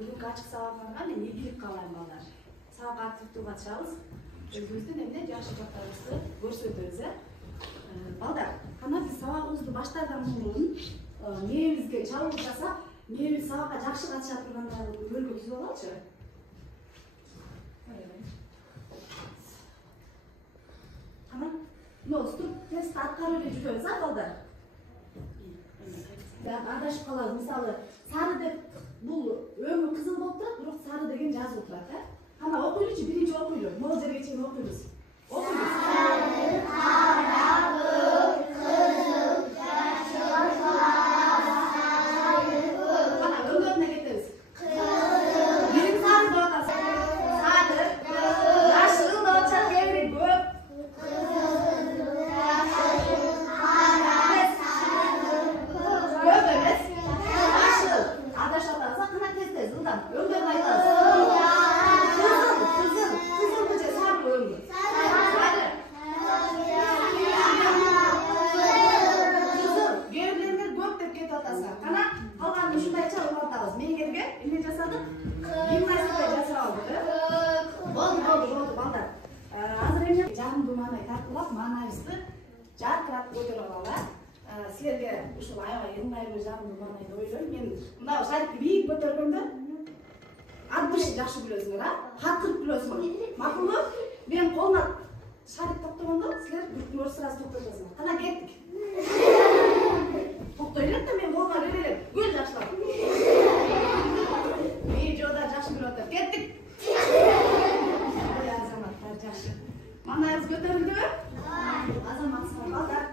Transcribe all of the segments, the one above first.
Бүгүнкү ачык сабагыңарга мен ийгилик каалайм балдар. Сабак активдүү катышабыз. Өзүбүздүн эмне жакшы жактарыбызды көрсөтөбүз, балдар. Кана биз сабагыбызды баштаардан мурун мээбизге чабуул жасап, мээбиз сабакка жакшы катыша тургандарды өлкө түзүп алалычы. Кана, туруп тест аткарып эле жүрөбүз, балдар. Адашып калабыз. Мисалы, сары деп бул өңү кызыл болуп турат, бирок сары деген жазылып турат, Кана окуйлучу, биринчи окуйлу. Могул жерге чейин окуйбуз. Окуйбуз. Сары, кара, көк, кызыл, жашыл, кана өңдөрүнө кетебиз. Кызыл. Бирин сары деп атасыз. Сары, жашыл деп атышат, кээбири көк. Силерге ушул аябай ыңгайлуу жагымдуу маанай деп ойлойм. Мен мына шарикти бийик көтөргөндө от души жакшы билесиңер, каттырып билесиңер. Макулбу? Мен колума шарик токтогондо силер бүткүлөр сразу токтотосуңар. Кана кеттик. Токтой элек да мен колума эле көл жакшылап. Жода жакшы билип атат. Кеттик. Ой, азаматтар жакшы. Маанайыбыз көтөрүлдүбү? Азаматсыздар балдар.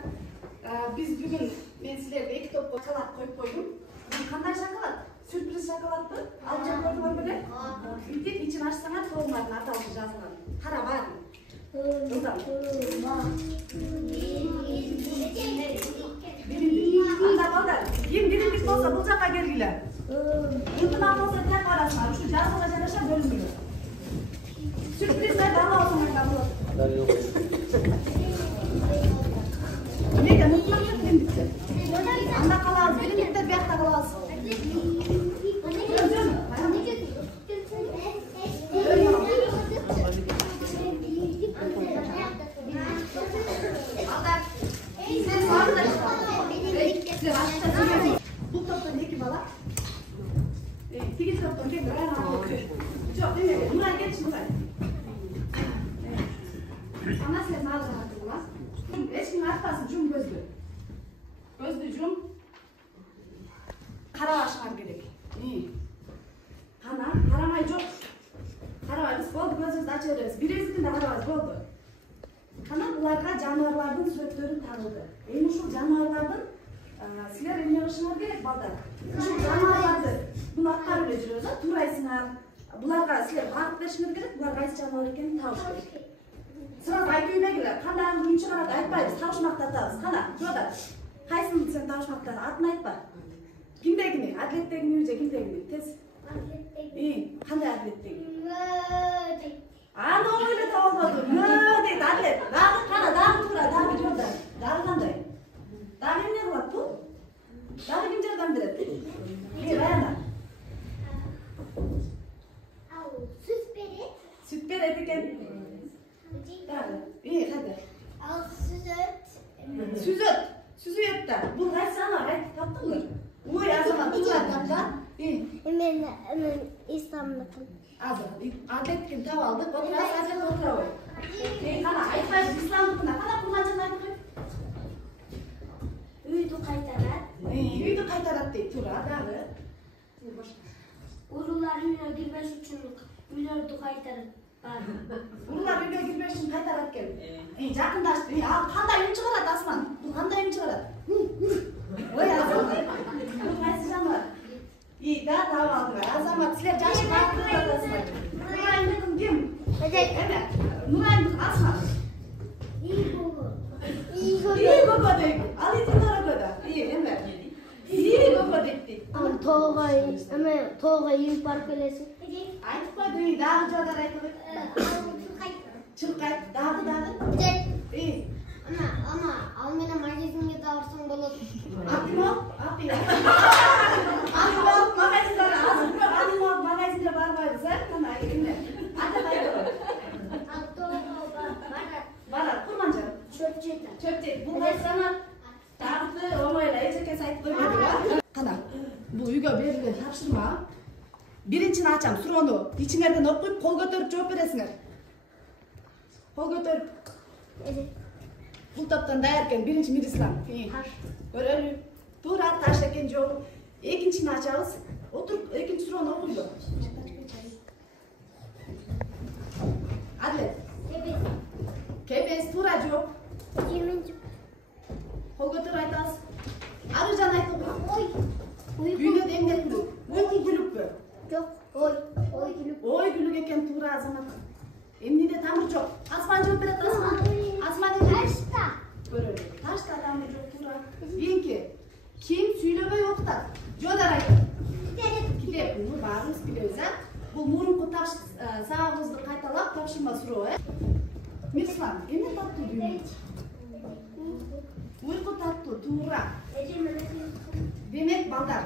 Biz bugün ben sizlerge 2 top şokolad koyup koydum. Bu kanday şokolad? Sürpriz şokoladdı. Alacak koydular böyle. Ütep için açsana tohumların atalışı yazılan. Kara var mı? Buradan. Birindik. Anda balдар. Birindik olsa bu jaka gelgiler. Bundan olsa tek arasına. Şu yazıla jaraşa bölünmüyor. Sürprizler bana olsun. Nega mutlak birinlikte? Anda kalağız, birinlikte bir yakta kalağız. Bu toptan iki bala. 8 toptan bir bala. Çok değil mi? Nuray geç Nuray. Ana sen ne aldın hatırlar? Eşkin arpası cum gözlü. Gözlü cum. Kara açman gerek. Kana, karamay çok. Karamayız oldu, gözümüzü açıyoruz. Birinizin de karamayız oldu. Kana bularga janavarlardын сүрөттөрү тагылды. Эми ушул жаныбарлардын силер эмне кылышыңар керек балдар? Ушул жаныбарларды буну аткарып эле жүрөбүз, туурайсыңар. Буларга силер багыт беришиңер керек, булар кайсы жаныбар экенин табыш керек. Сразу айтып үйбегилер, кандай кийим чыгарат айтпайбыз, табышмактатабыз. Кана, жода. Кайсын сен табышмактат, атын айтпа. Кимдегини? Атлеттегини же кимдегини? Тез. Атлеттеги. Кандай атлеттеги? Аны ойло табылбады. Дейт атлет. Дагы кана, дагы туура, дагы жода. Дагы кандай? Дагы эмне кылат бул? Дагы ким жардам берет? Райана. Süt berет. Süt berет экен. Hadi. Al süzöt. Süzöt da. Bu kaysı ana, tattın mı? Uy azama, tuğradan da. Hemen İstanbul'dakım. Adetkin tav aldık, oturas adet otura oy. Kana, ayıklayız İstanbul'da, kana kullanacağız ayıklayız. Uydu kaytarat. Uydu kaytarat deyip tura, dağı. Urular uyuna girmez için uylardu kaytarat. Urular uyuna girmez için kaytarat geldi. Jakındaştı, kanday uyum çıkarat Asman. Bu kanday uyum çıkarat. Oy azama. Bu kaysı canlar. İyi, daha tav aldılar. Azamat, siler caşı baktılar adasına. Nuray'ın dedim kim? Evet. Nuray'ın Asman. İyi baba. İyi baba deyip. Ali Tindar'a kadar. İyi, Emre. İyi baba deyip. Ama Tolga iyi park öylesi. Aytpa değil, daha jolar aytılır. Çırkayt, dağı. İyi. Ama al meni magazинге дауырсаң болады. Атым ол? Атым. Атым ол, магазиндар азыр, атым ол, тапшырма. Биринчини ачам, суроону ичиңерден окуп, кол көтөрүп жооп бересиңер. Кол көтөрүп. Бул топтон даяр экен, биринчи Мирислам. Көрөлү. Туура таш экен жолу. Экинчини ачабыз. Отуруп, экинчи суроону окуйду. Адлет. Кебес туура жооп. 20. Кол көтөрүп айтасыз. Арыжан айтып. Ой. Үйнө демдеттүү. Ой күлүппү. Жоқ. Ой. Ой күлүп. Ой күлүк экен туура азамат. Эмнеде тамыр жок. Асман жооп берет Асман. Асман Ташта. көрөлү. Ташта тамыр жок туура. Кийинки. Ким сүйлөбөй окутат? Жодар айт. Китеп. Муну баарыбыз билебиз, а? Бул мурунку сабагыбызды кайталап тапшырма суроо, Мирислам, эмне таттуу дүйнө? Уйку таттуу, туура. Демек, балдар,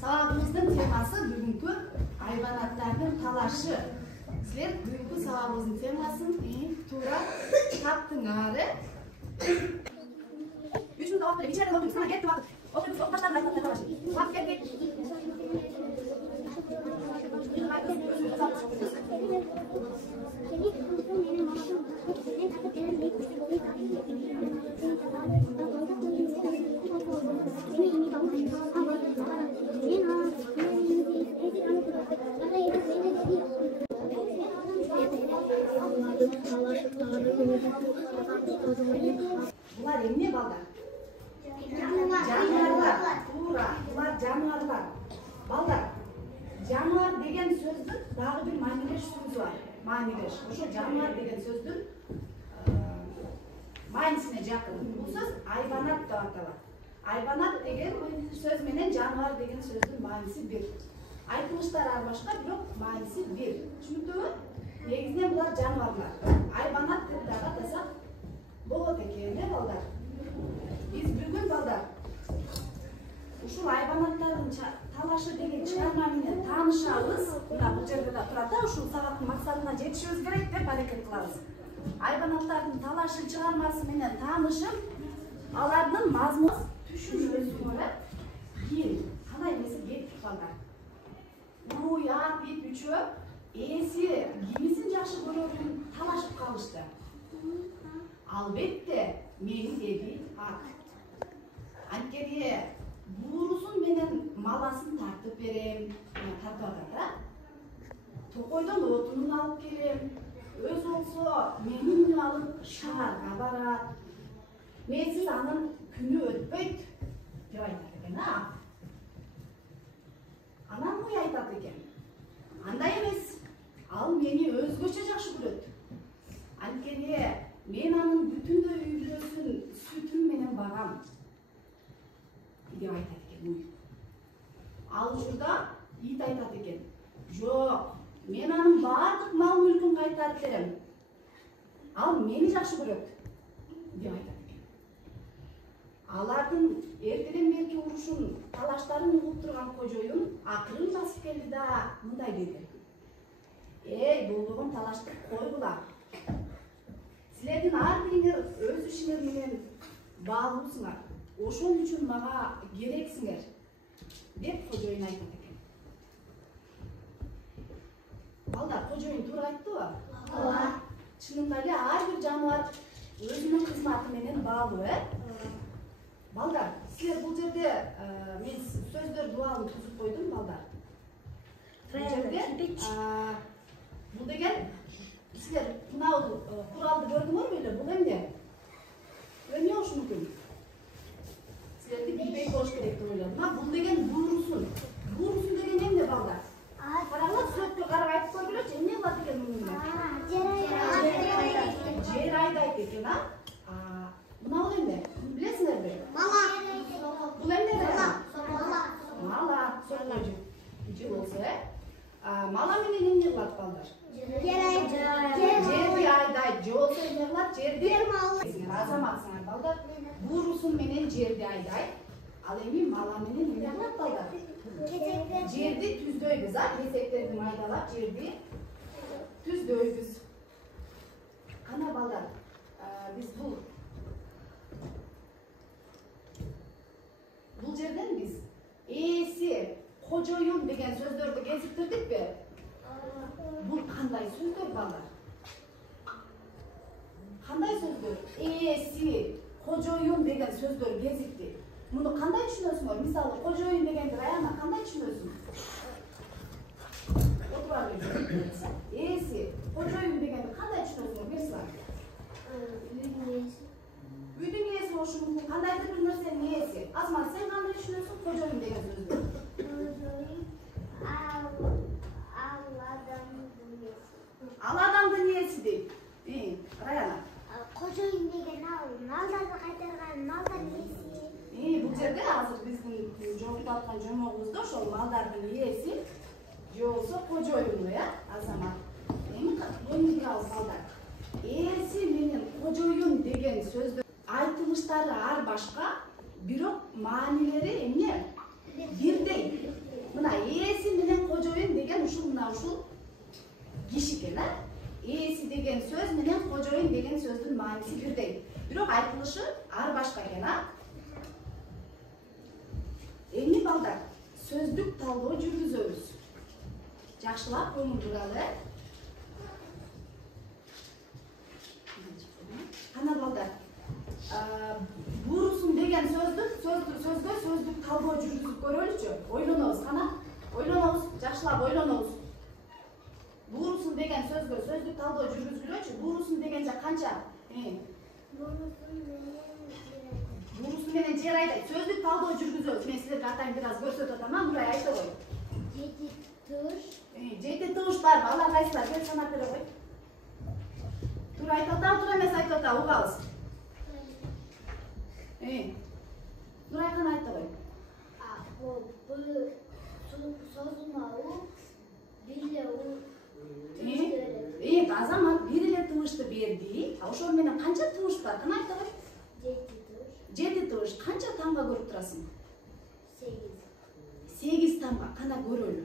сабагыбыздын темасы бүгүнкү айбанаттардын талашы. Силер бүгүнкү сабагыбыздын темасын туура таптыңар, Үч мүнөт окуп берем, ичериден окуйм, сана кетти убакыт. Окуйбуз, окуп баштадым, айтып талашы. Убакыт кетти. Булар эмне балдар? Жануарлар. Туура, булар жануарлар. Балдар, жануар деген сөздүн дагы бир маанилеш сөзү бар. Маанилеш. Ошо жануар деген сөздүн маанисине жакын. Бул сөз айбанат деп аталат. Айбанат деген сөз менен жануар деген сөздүн мааниси бир. Айтылыштары ар башка, бирок мааниси бир. Түшүнүктүүбү? Негизинен булар жануарлар. Айбанат деп дагы атасак болот экен, балдар. Биз бүгүн балдар ушул айбанаттардын талашы деген чыгарма менен таанышабыз. Мына бул жерде да турат, ушул сабактын максатына жетишибиз керек деп аракет кылабыз. Айбанаттардын талашы чыгармасы менен таанышып, алардын мазмун түшүнүшү бар. Кийин кандай эмеси кетти балдар. Уй, ат, ит үчөө эси кимисин жакшы көрөрүн талашып калышты. Албетте, мени деди ат. Анткени буурусун менен маласын тартып берем, тартып атат, Токойдон отунун алып келем. Өз болсо менин алып шаарга барат. Менсиз анын күнү өтпөйт деп айтат экен, Анан муй айтат экен. Андай эмес. Ал мени өзгөчө жакшы көрөт. Анткени мен анын бүтүндөй үйлөсүн сүтүм менен багам. Деп айтат экен муй. Ал учурда ит айтат экен. Жок, мен анын баардык мал мүлкүн кайтарып берем. Ал мени жакшы көрөт. Деп айтат экен. Алардын эртеден берки урушун, талаштарын угуп турган кожоюн акырын басып келди да мындай деди. Эй, болгон талашты койгула. Силердин ар бириңер өз ишиңер менен баалуусуңар. Ошон үчүн мага керексиңер, деп кожоюн айтат экен. Балдар, кожоюн туура айттыбы? Ооба. Чынында эле ар бир жаныбар өзүнүн кызматы менен баалуу, Балдар, силер бул жерде мен сөздөр дуалын түзүп койдум, балдар. Бул жерде бул деген силер мына куралды көрдүңөрбү эле? Бул эмне? Эмне болушу мүмкүн? Силерди билбей болуш керек деп ойладым. Бул деген буурусун. Буурусун деген эмне, балдар? Караңыз, сөзгө карап айтып көргүлөчү, эмне кылат экен муну? Жер айдайт экен, Мына бул эмне? Билесиңерби? Мала. Бул эмне? Мала. Жыл болсо, Мала менен эмне кылат, балдар? Жерди айдайт. Же болсо эмне кылат? Жерди азаматсыңар, балдар. Буурусун менен жерди айдайт. Ал эми мала менен эмне кылат, балдар? Жерди түздөйбүз, кесектерди майдалап, жерди түздөйбүз. Кана, балдар, биз бул жерден биз ээси kojoyun деген сөздөрдү кезиктирдикпи? Бул кандай сөздөр балдар? Кандай сөздөр? Эси, кожоюн деген сөздөр кезикти. Муну кандай түшүнөсүңөр? Мисалы, кожоюн дегенди Раяна кандай түшүнөсүң? Отура бер. Эси, кожоюн дегенди кандай түшүнөсүңөр? Берсиңер. Үйдүн ээси. Үйдүн ээси болушу мүмкүн. Кандайдыр бир нерсенин ээси. Азман, сен кандай түшүнөсүң кожоюн деген сөздү? Ал адамдын ээси дейт. Раяна. Кожоюн деген ал малдарды кайтарган малдардын ээси. Бул жерде азыр биздин жоготуп аткан жомогубузда ошол малдардын ээси же болбосо кожоюну, Азамат. Эми алып балдар. Ээси менен кожоюн деген сөздөр айтылыштары ар башка, бирок маанилери эмне? Бирдей. Мына ээси менен кожоюн деген ушул киши экен, Ээси деген сөз менен кожоюн деген сөздүн мааниси бирдей. Бирок айтылышы ар башка экен, Эми балдар, сөздүк талдоо жүргүзөбүз. Жакшылап көңүл буралы. Кана балдар, буурусун деген сөзгө сөздүк талдоо жүргүзүп көрөлүчү. Ойлонобуз, кана? Ойлонобуз, жакшылап ойлонобуз. Буурусун деген сөзгө сөздүк талдоо жүргүзгүлөчү. Буурусун дегенче канча? Буурусун менен жер айдайт. Сөздүк талдоо жүргүзөбүз. Мен силерге атайын бир аз көрсөтүп атам, Нурай айта кой. 7 туш. 7 туш бар. Алар кайсылар? Кел санап бере кой. Туура айтып атам, туура эмес айтып атам, угабыз. Нурай кана айта кой. Бул созулма у, бириле у. Азамат бир эле тыбышты берди. Ошол менен канча тыбыш бар? Кана айта кой. 7 тыбыш. Канча тамга көрүп турасың? 8 тамга. Кана көрөлү.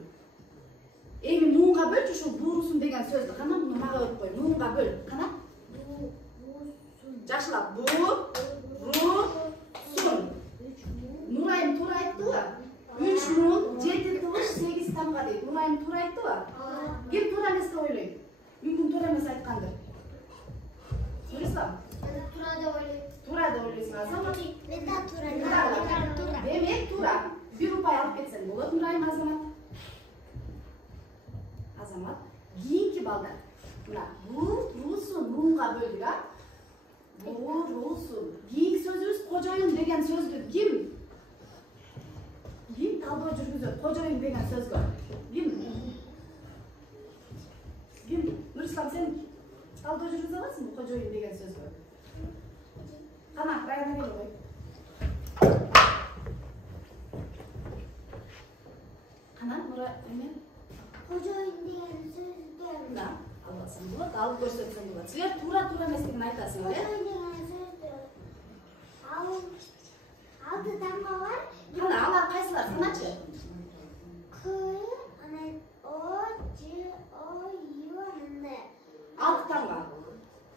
Эми нунга бөлчү ушул буурусун деген сөздү. Кана муну мага өтүп кой. Нунга бөл. Кана? Жакшылап. Бу-ру-сун. Нурайым туура айттыбы? 3 нун, 7 тыбыш, 8 тамга дейт. Нурайым туура айттыбы? Ким туура эмес деп ойлойт? Мүмкүн туура эмес айткандыр. Туурасызбы? Туура деп ойлойм. Туура деп ойлойсуң, Азамат? Мен да туура. Демек туура. Бир упай алып кетсең болот, Нурайым, Азамат. Азамат, кийинки балдар. Мына буурусун нунга бөлдүк, Буурусун. Кийинки сөзүбүз кожоюн деген сөздү ким талдоо жүргүзөт? Кожоюн деген сөзгө. Ким? Нурислам, сен талдоо жүргүзө аласыңбы кожоюн деген сөзгө? Кана, Раяна кел кой. Кана, Нура, эме? Кожоюн деген сөздү. Да, албасаң болот, алып көрсөтсөң болот. Силер туура эместигин айтасыңар, Кожоюн деген сөздү. Алты тамга бар. Кана, алар кайсылар? Саначы. К, анан О, Ж, О, Ю, анан 6 тамга.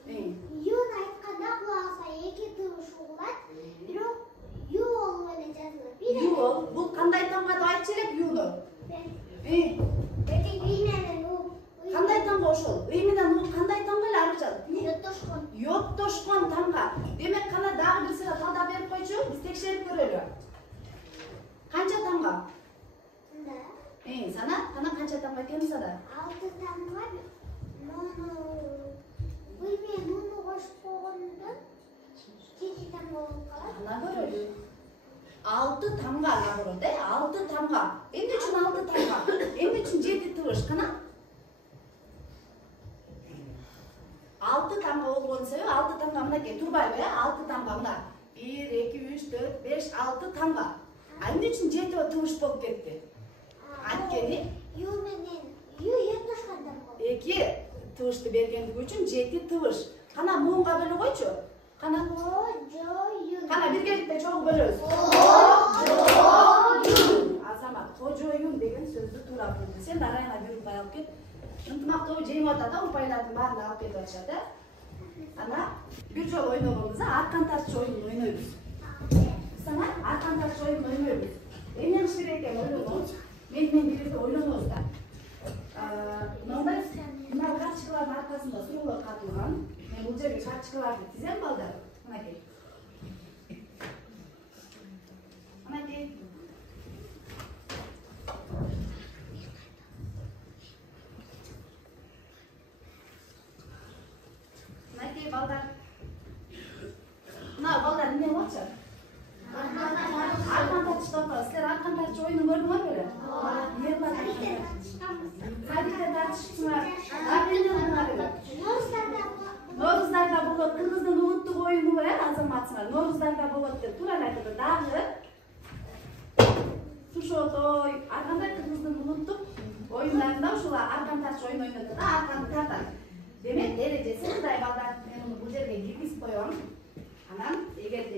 Юн айтканда кулакка 2 тыбыш угулат. Бирок Ю болуп эле жазылат. Ю, бул кандай тамга деп айтчу элек Юну? Кандай тамга ошол? Ый менен У кандай тамга эле арчат? Йоттошкон. Йоттошкон тамга. Демек кана дагы бир сыра талдап берип койчу, биз текшерип көрөлү. Канча тамга? Сана, кана канча тамга экен сада? 6 тамга. Нуну кошуп койгондо 7 тамга болуп калат. Ана көрөлү. 6 тамга наоборот, 6 тамга. Эмне үчүн 6 тамга? Эмне үчүн 7 тыбыш? Кана? 6 тамга болгон себеби 6 тамга мынакей турбайбы, 6 тамга мына. 1, 2, 3, 4, 5, 6 тамга. Эмне үчүн 7 тыбыш болуп кетти? Анткени Ю менен Ю йоттошкон тамга. 2 тыбышты бергендиги үчүн 7 тыбыш. Кана муунга бөлө койчу. Кана О, Жо, Ю. Кана биргеликте чогуу бөлөбүз. Азамат, кожоюн деген сөздү туура билди. Сен да Раяна бир упай алып кет. Ынтымактуу жеңип атат, упайлардын баарын алып кетип атышат, Ана бир жолу ойногонбуз, аркан тартчу оюнун ойнойбуз. Сана аркан тартчу оюнун ойнойбуз. Эмне кылыш керек экен ойлонобуз. мен биресе ойлонобуз да. Мындай мына карточкалардын аркасында суроолор катылган. Мен бул жерге карточкаларды тизем балдар. Мынакей. Мынакей. Мынакей балдар. Мына балдар эмне болчу? Аркан тартыштап калды. Силер аркан тартыш оюнун көрдүңөр беле? Садикте тартышсыңар. Нооруздарда болот, кыргыздын улуттук оюну азаматсыңар. Нооруздарда болот деп туура айтты. Дагы Тушотой, аркандай кыргыздын улуттук оюндарында ушула аркан тартыш оюн ойнотот да, арканды тартат. Демек, эрежеси мындай балдар, мен муну бул жерге киргизип коём. Анан эгерде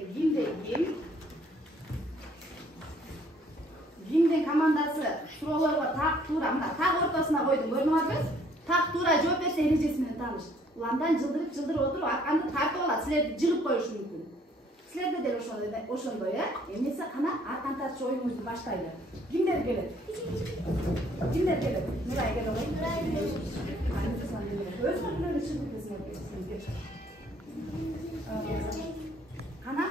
кимдин командасы суроолорго так туура, мына так ортосуна койдум, көрдүңөрбү? Так туура жооп берсе эрежеси менен тааныш. Уландан жылдырып отуруп, арканды тартып алат, силерди жыгып коюшу мүмкүн. Силерде деле ошондой, эмесе кана аркан тартыш оюнубузду баштайлы. Кимдер келет? Кимдер келет? Нурай келе кой. Өзүңөр чыгып кетсиңер. Кана?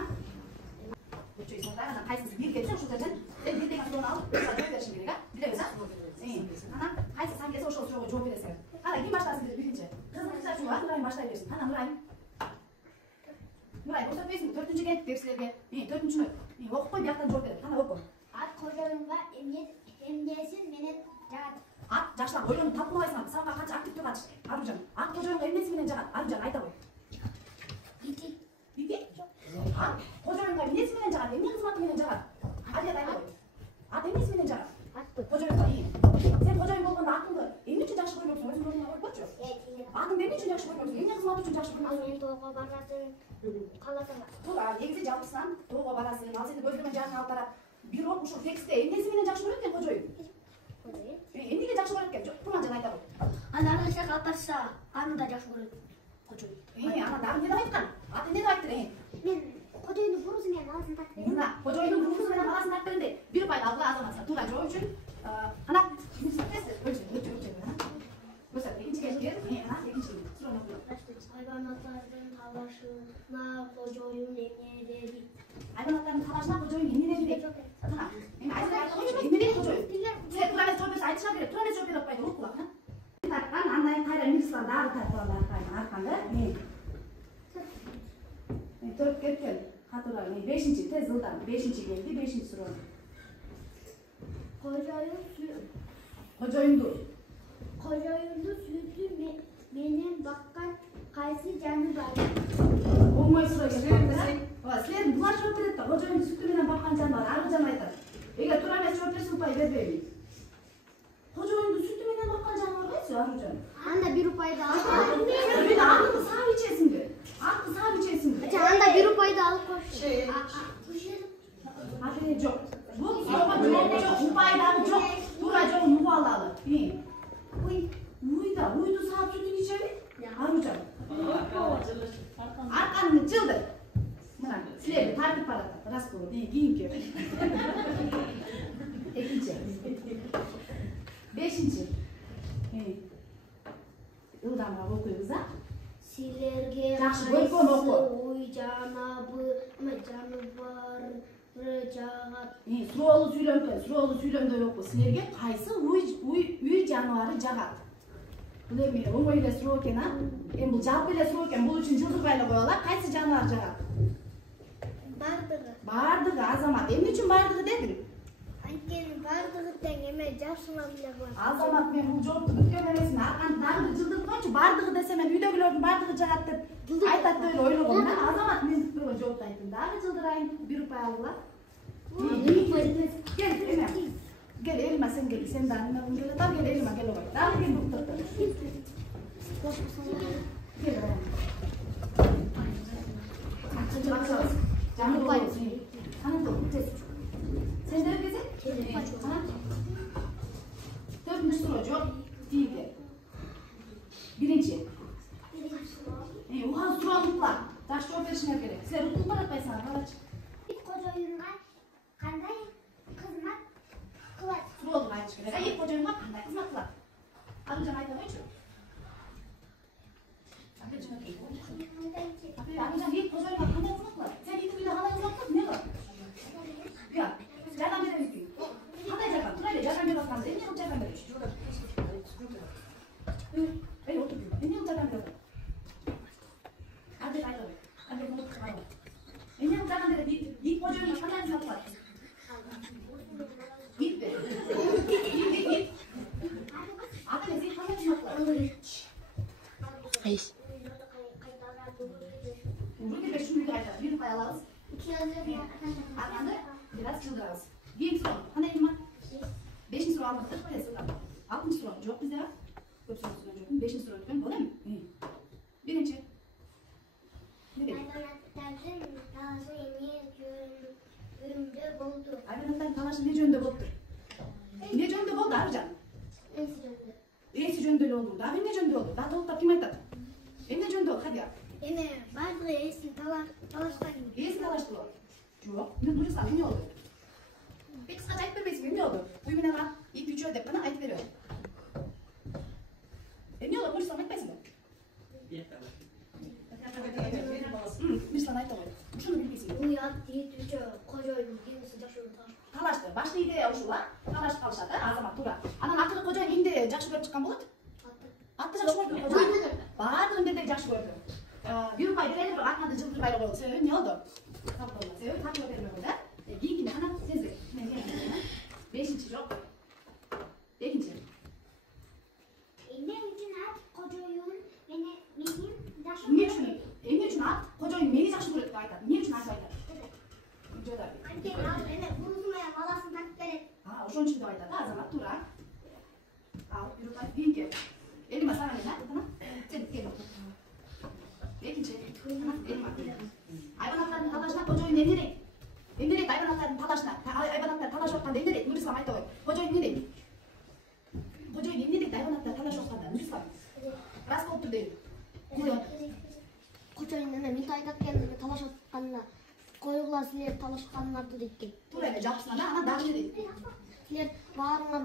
Кайсысы бир кетсе ошол жерден сен бир деген суроону алып жооп беришиң керек, а? Билебиз, а? Кана? Кайсы сан келсе ошол суроого жооп бересиңер. Кана, ким баштасын деп биринчи? Кызым Нурай баштай берсин. Кана Нурай. Нурай, көрсөтпөйсүң, 4-чү кент деп силерге. 4-чүнү окуп кой, бияктан жооп берет. Кана оку. Ат кожоюнга эмнесин менен жагат? Ат жаштап ойлонуп тапкылабайсыңар. Сага канча активдүү катыш. Аружан, ат кожоюнга эмнеси менен жагат? Аружан айта кой. Ити. Ити? Ат кожоюнга эмнеси менен жагат? Эмне кызматы менен жагат? Алия айта кой. Ат эмнеси менен жагат? Атты. Кожоюнга сен кожоюн болгондо атыңды эмне үчүн жакшы көрмөксүң? Өзүң ордуна коюп койчу. Атыңды эмне үчүн жакшы көрмөксүң? Эмне кызмат үчүн жакшы көрмөксүң? Мен тоого барасың, каласың. Туура, негизи жалпысынан тоого барасың, ал сени көздөмөн жагыңа алып барат. Бирок ушул текстте эмнеси менен жакшы көрөт экен кожоюн? Эмнеге жакшы көрөт экен? Туманжан айта кой. Анан сен калтырса, аны да жакшы көрөт кожоюн. Ана дагы эмне деп айткан? Ат эмне деп айтты? Мен кожоюндун бурусу менен баласын тартып берем. Мына кожоюндун бурусу менен баласын тартып берем де, бир упай алгыла азаматсың. Туура жооп үчүн ана Hayvanatların talaşına kocayın emne dedi. Hayvanatların talaşına kocayın emne dedi. Tamam. Emne dedi kocayın. Sen Kur'an'a sohbet aytışa gerek. Kur'an'a sohbet yapmayın. Oku bak. Tarttan anlayın kayra Mirslan dağı tarttılar arkanda. Törüp ketken. Hatırlar. 5-ci tez yıldan. 5-ci geldi. 5-ci soru. Kocayındı. Kocayındı sütü benim bakkan kaysı canı var. Olmay soru geldi. Sizler bunlar çok etti. Kocayındı sütü benim bakkan canı var. Arıcan aytar. Eğer Turan'a çok etti pay vermeyin. Kocayındı sütü benim bakkan canı var. Kaysı Arıcan? Anda bir upayı da alıp koş. Öyle aklını sağ içerisinde. Aklı sağ içerisinde. Anda bir upayı da alıp koş. Hadi çok. Bu soğuk çok. Upaydan çok. Tuğra çok muvallalı. Uydu sağ sütün içeri. Arıcan. Arkanını çıldır. Mına silebi tartip barata. Raskolu değil giyin ki. İkinci. 5. Ildamla okuyuyoruz ha. Silerge kaysı uy canabı canavarı cagat. Suroğlu süylömde yok bu. Silerge kaysı uy canavarı cagat. Bu da bir oğlu ile suroğu eken ha. Bu cevap ile suroğu eken bu için cıldırmayla koyuyorlar. Kaysı canavar cagat? Bardığı. Bardığı azamat. Emne için bardığı dedin? Ankenin bardığı dengeme capsına bile var. Azamat ben bu cevapты bütkememesin. Arkan dağını cıldırıp koyunca bardığı desem ben üydegilerdin bardığı cagat dep aytat öyle oyloğum. Azamat men bir cevapты aytın. Dağı cıldırayın bir upay algılar. Gel Emel. Gel elime sen gel. Sen dağını bunu gel. Gel elime gel oğlum. Dağını gel bu tuttu. Gel oğlum. Canı olsun. Sana da test. Sen de öyle Sana. 4. soru cevap değildi. 1. Oha sorumluluklar. Taş cevap verişine gerek. Sen rutluk var atmayı sana. Kalaç. Kocayınlar kanday kızmak kılaç. Sorumluluk ayçı ko'joyinga qanday xizmat qiladi? Alijon ayta qo'ychi. Alijon, yigit ko'joyinga qanday xizmat qiladi? Sen yigit uyda qanday xizmat qilib, ne qiladi? Yo'q, yordam beraylik. Qanday yordam? Turaylik, yordam berasizmi? Endi yordam berish. Ey, o'tir. Endi yordam beraman. Hadi ayta. Hadi bunu qiladi. Endi yordam beradi. Yigit ko'joyinga qanday xizmat qiladi? Git be. Git. Ata nesi qanday xizmat qiladi? Ayş. Burada 5 minut aytadi. Bir qo'ya olamiz. Aqanda biraz childıramiz. Birinchi savol. Qanday nima? 5-so'rolni qilib qo'yasiz. 6-so'rol yo'q bizda. Ko'p so'rol yo'q. 5-so'rol ekan, bo'ladimi? Birinchi. Hayvanotlar talaşı ne jönde bo'ldi? Ne jönde bo'ldi, Arjan? Esi jönde oldu. Daha ne jönde oldu? Daha to'xtab kim aytadi? Ne jönde oldu? Hadi. Ene bazı esni talashgan. Esi talashdilar. Yo'q, men buni salom ne oldu? Bir qisqacha aytib bermaysizmi, ne oldu? Uy bilan it uchoq deb qana aytib beraman. Ne oldu? Buni salom aytmaysizmi? Bir salom aytib qo'y. Shuni bilmaysizmi? Uy it uchoq qo'joyim kimisi yaxshi talashgan. Talashdi. Boshqa ideya o'shular. Talashib qolishadi, azamat turadi. Ana aqli qo'joyin endi yaxshi ko'rib chiqqan bo'ladi. Atты жақсы көрді. Барлығын бердек жақсы көрді. Бүйрік береді, бір артынан жылтыр байры қойылды. Себебі не олды? Себебі тартуға бермей қойды. Екінші қана тезірек. Бешінші жоқ. Екінші. Ne için at kocaman benim yaşım. Ne için at? Kocaman beni жақсы көреді деп айтады. Не үшін айтып айтады? Anne beni bulmaya balasını takip et. Ошон үшін деп айтады. Азамат тура. Ал, бүйрік бейінке. Elma sana ne? Tamam. Sen gel. Ekinci. Elma. Hayvanatların talaşına kocaman nereye? Nereye hayvanatların talaşına? Hayvanatlar talaş ortanda nereye? Nurisa ayta koy. Kocaman nereye? Kocaman nereye hayvanatlar talaş ortanda? Nurisa. Rast oldu değil. Kocaman ne? Minta aytatken talaş atkanına koyular sizler talaşkanlardı deyken. Turayla japsına da ana daşı dedi. Sizler bağırlar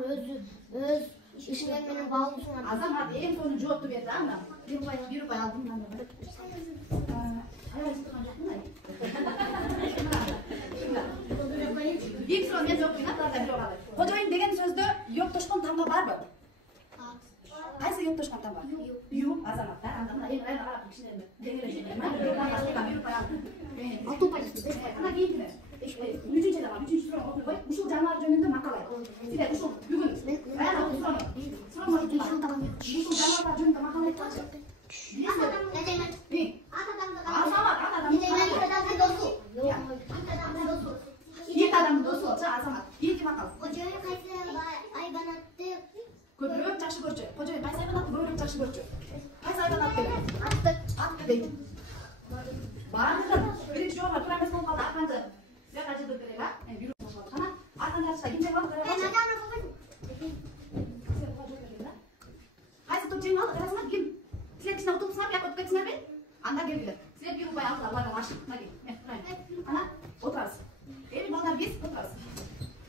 öz işler benim bağlısınlar. Azamat en sonu cevaptu verdi ama bir pay aldım ben de. Hayır, bir soru ne cevap verdi? Kocaman degen sözde yok toşkun tamga var mı? Qaysi yok toşkun tam var? Yok, azamatlar. Anda en arab kişilerimi dengeleştirdim. Bir pay aldım. Altı pay. Ana giyindiler. Üçüncü de var. Üçüncü soru okuyor. Uşul canlar jönünde makalayı. Sizler uşul bugün. Ben okul soru. Sorma gittim. Uşul canlarlar jönünde makalayı kaçı? Azamat. Yiğit adamın dostu olsa azamat. Yiğit makal. Kocaman kayseri hayvanatı Köpürüp жақсы көрчү. Kocaman qaysi hayvanatты көбүрөөк жақсы көрчү? Qaysi hayvanatты? Атты дейт. Барлығы бірінші жолға тура емес болып қалды. Артқанды сіздер қажет болып береді. Бүйрек қосылды. Қана артқанды ашса кім жеңіп алды? Qaysi топ жеңіп алды? Қарасыңдар кім? Сіздер кісіне ұтылып сынап, яқ өтіп кетсіңдер ме? Анда келділер. Сіздер бір ұпай алды. Алладан ашық. Мына кел. Мен тұрайын. Ана отырасыз. Балдар без отырасыз.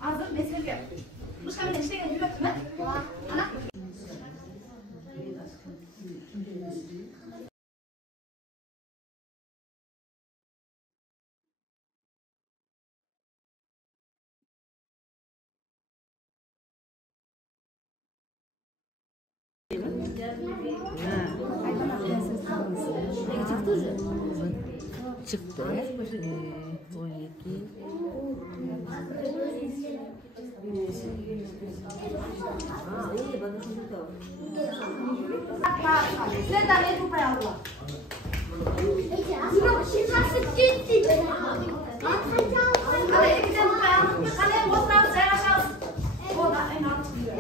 Азыр мен сіздерге Рушка менен иштеген үйрөттүм, Ана. Çıktı. 12. Sizlerden ne kupayı aldılar? Kaleye giden kupayı aldık mı? Kaleye bozduğumuz yer aşağısı. O da en alt çıkıyor.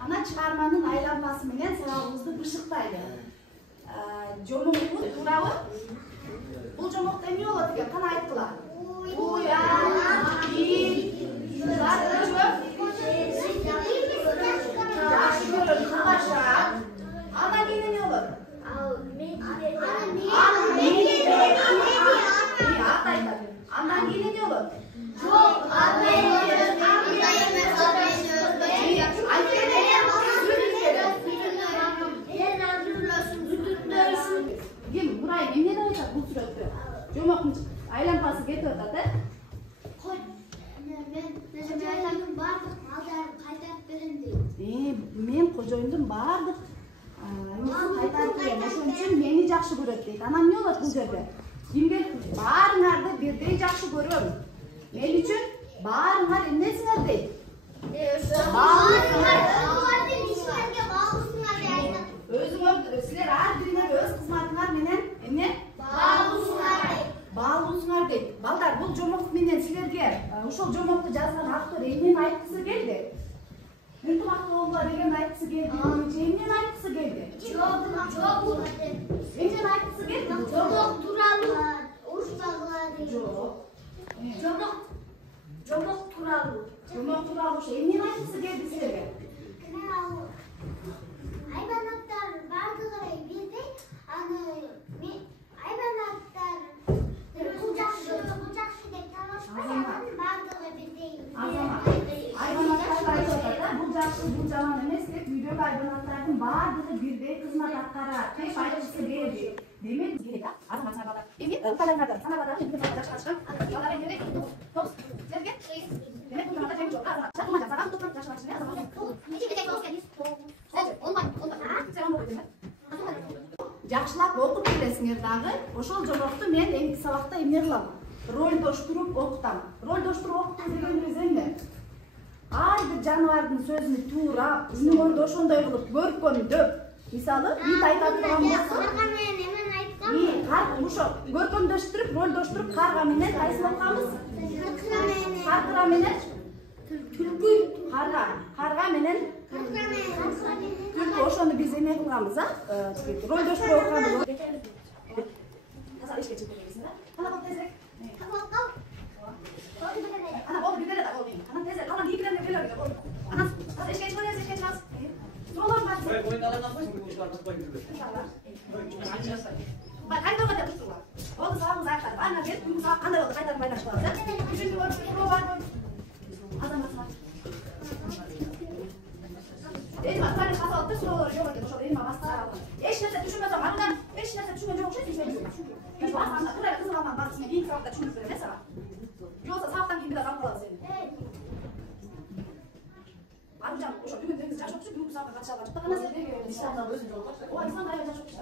Ana çıkarmanın aylanması menен sağlığımızды bışıktaydı. Жолумuz turağı Жомоктун айланпасы кетип атат, Мен бардық малдарын қайтарып берем дейм. Мен кожоюндун баардык эмесин кайтарып берем. Ошон үчүн мени жакшы көрөт дейт. Анан эмне болот бул жерде? Кимге баарыңарды бирдей жакшы көрөм. Мен үчүн баарыңар эмнесиңер дейт? Силер ар бириңер өз кызматыңар менен эмне? Баалуусуңар дейт. Балдар, бул жомок менен силерге ушул жомокту жазган автор эмнени айткысы келди? Ынтымактуулукка деген айткысы келди, эмнени айткысы келди? Эмнени айткысы келди? Жомок тууралуу урушпагыла дейм. Жомок тууралуу. Жомок тууралуу эмнени айткысы келди силерге? Hayvanatlar bardыгы бирдей, аны hayvanatlar бул жакшы деп талашпай, анын бардыгы бирдей. Hayvanatlar айтып атат, бул жакшы, бул жаман эмес деп үйдөгү hayvanаттардын бардыгы бирдей кызмат аткарат деп айткысы келди. Демек, керек да, азаматсыңар балдар. Эмне укалаңардан санабадагы эмне жакшы чыккан? Балдар эмне? Топ. Силерге? Демек, бул жаманда жем жок. Азамат жакшы топтон жакшы азамат. Жакшылап окуп келесиңер дагы. Ошол жомокту мен эмки сабакта эмне кылам? Ролдоштуруп окутам. Ролдоштуруп окутуу дегенибиз эмне? Ар бир жаныбардын сөзүн туурап, үнүңөрдү ошондой кылып көркөмдөп. Мисалы, ит айтат турган болсо, ошо көркөмдөштүрүп, ролдоштуруп карга менен кайсыны окуганбыз? Карга менен түлкү, карга менен түлкү. Ошону биз эме кылганбыз, ролдоштуруп окуганбыз. Таза эшке чыгып келесиң да. Ана бол тезирээк. Ана бол бир да бол. Ана тезирээк, ана бир да келер. Ана таза эшке чыгабыз, эшке чыгабыз. Суролор бар. Бак, кандай болду деп турган. Болду, сабагыбыз аякталып, ана бер күн сабак кандай болду кайтарып байлаштырабыз, да? Үчүнчү көрүп суроо бар. Азаматсыңар. Эми аны касалып суроолор жок экен, ошол эми бастап. Эч нерсе түшүнбөсөм, андан эч нерсе түшүнгөн жок окшойт, эч нерсе. Мен анда кырай кызыгаман барып мен кийинки сабакта түшүнүп берем, сага. Жокса сабактан кийин бир калып калабыз эми. Аружан, ошо бүгүн деңиз жаш окушу, бүгүнкү сабакка катыша алган жок. Кана сен исламдан өзүң жок. Ооба, ислам аябай жаш окушу.